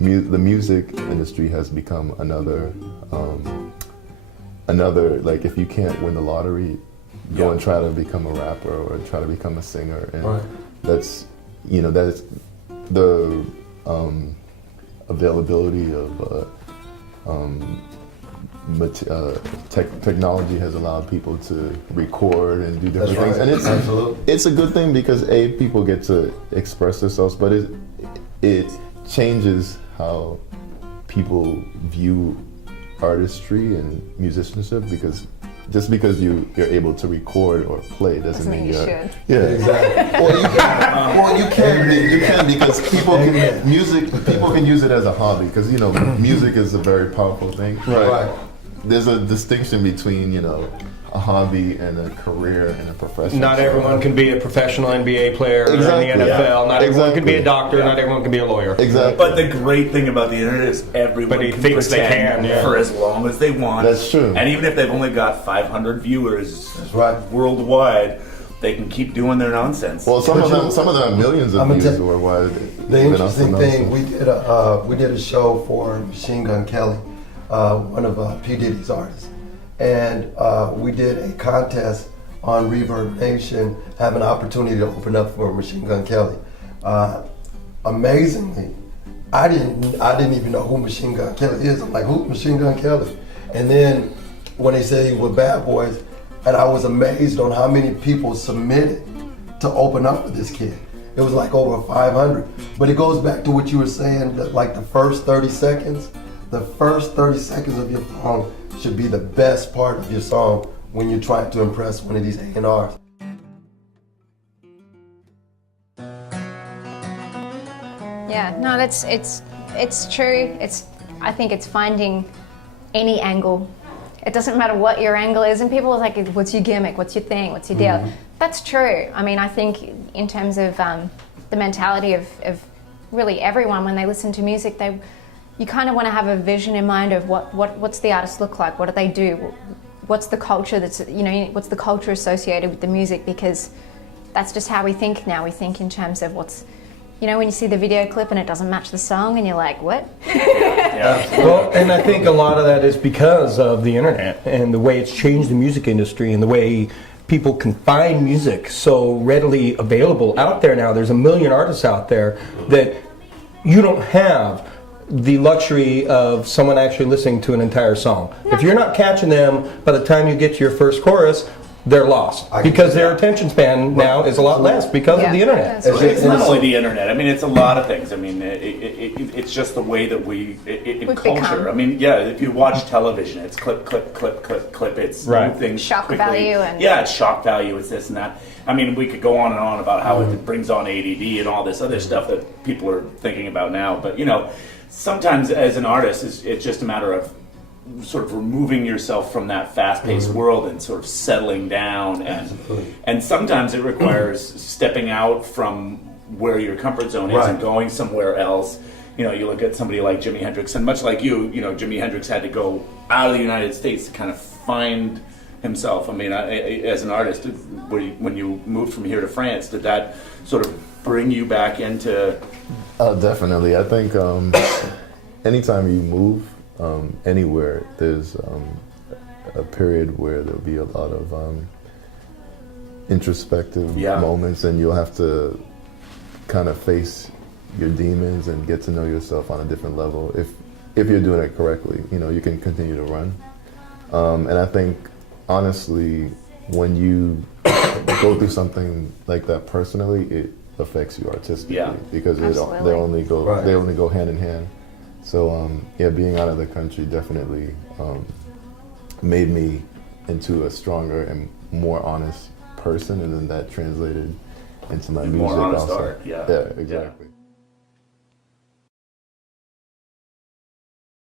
the music industry has become another like if you can't win the lottery, go and try to become a rapper or try to become a singer, and that's that's the availability of technology has allowed people to record and do different things, and it's a good thing because people get to express themselves, but it changes how people view artistry and musicianship, because just because you're able to record or play doesn't mean you should. Yeah, exactly. Well, you can because people can use it as a hobby, because music is a very powerful thing. Right. There's a distinction between a hobby and a career and a profession. Not everyone can be a professional NBA player in the NFL. Not everyone can be a doctor. Not everyone can be a lawyer. Exactly. But the great thing about the internet is everybody can thinks they can for as long as they want. That's true. And even if they've only got 500 viewers worldwide, they can keep doing their nonsense. Well, some of them have millions of views worldwide. The interesting thing, we did a show for Machine Gun Kelly, one of P. Diddy's artists. And we did a contest on Reverb Nation, have an opportunity to open up for Machine Gun Kelly. Amazingly, I didn't even know who Machine Gun Kelly is. I'm like, who's Machine Gun Kelly? And then when they say he was Bad Boys, and I was amazed on how many people submitted to open up for this kid. It was like over 500. But it goes back to what you were saying, that like the first 30 seconds of your song should be the best part of your song when you're trying to impress one of these A&Rs. Yeah, no, it's true. I think it's finding any angle. It doesn't matter what your angle is, and people are like, what's your gimmick, what's your thing, what's your deal? That's true. I mean, I think in terms of the mentality of really everyone, when they listen to music, you kind of want to have a vision in mind of what's the artist look like, what do they do, what's the culture what's the culture associated with the music, because that's just how we think now. We think in terms of what's, when you see the video clip and it doesn't match the song and you're like, what? Well, and I think a lot of that is because of the internet and the way it's changed the music industry and the way people can find music so readily available out there now. There's a million artists out there that you don't have the luxury of someone actually listening to an entire song. If you're not catching them by the time you get to your first chorus, they're lost, because their attention span now is a lot less because of the internet. It's not only the internet. I mean, it's a lot of things. I mean, it's just the way that we culture. Become. I mean, if you watch television, it's clip, clip, clip, clip, clip. It's things shock quickly. value and it's shock value. It's this and that. I mean, we could go on and on about how it brings on ADD and all this other stuff that people are thinking about now. But sometimes as an artist, it's just a matter of sort of removing yourself from that fast-paced world and sort of settling down, and sometimes it requires stepping out from where your comfort zone is and going somewhere else. You look at somebody like Jimi Hendrix, and much like you, Jimi Hendrix had to go out of the United States to kind of find himself. I mean, as an artist, when you moved from here to France, did that sort of bring you back into? Definitely. I think anytime you move anywhere, there's a period where there'll be a lot of introspective moments, and you'll have to kind of face your demons and get to know yourself on a different level. If you're doing it correctly, you can continue to run. And I think, honestly, when you go through something like that personally, it affects you artistically, because they only go hand in hand. So being out of the country definitely made me into a stronger and more honest person, and then that translated into my music more honest also. art. Yeah, exactly.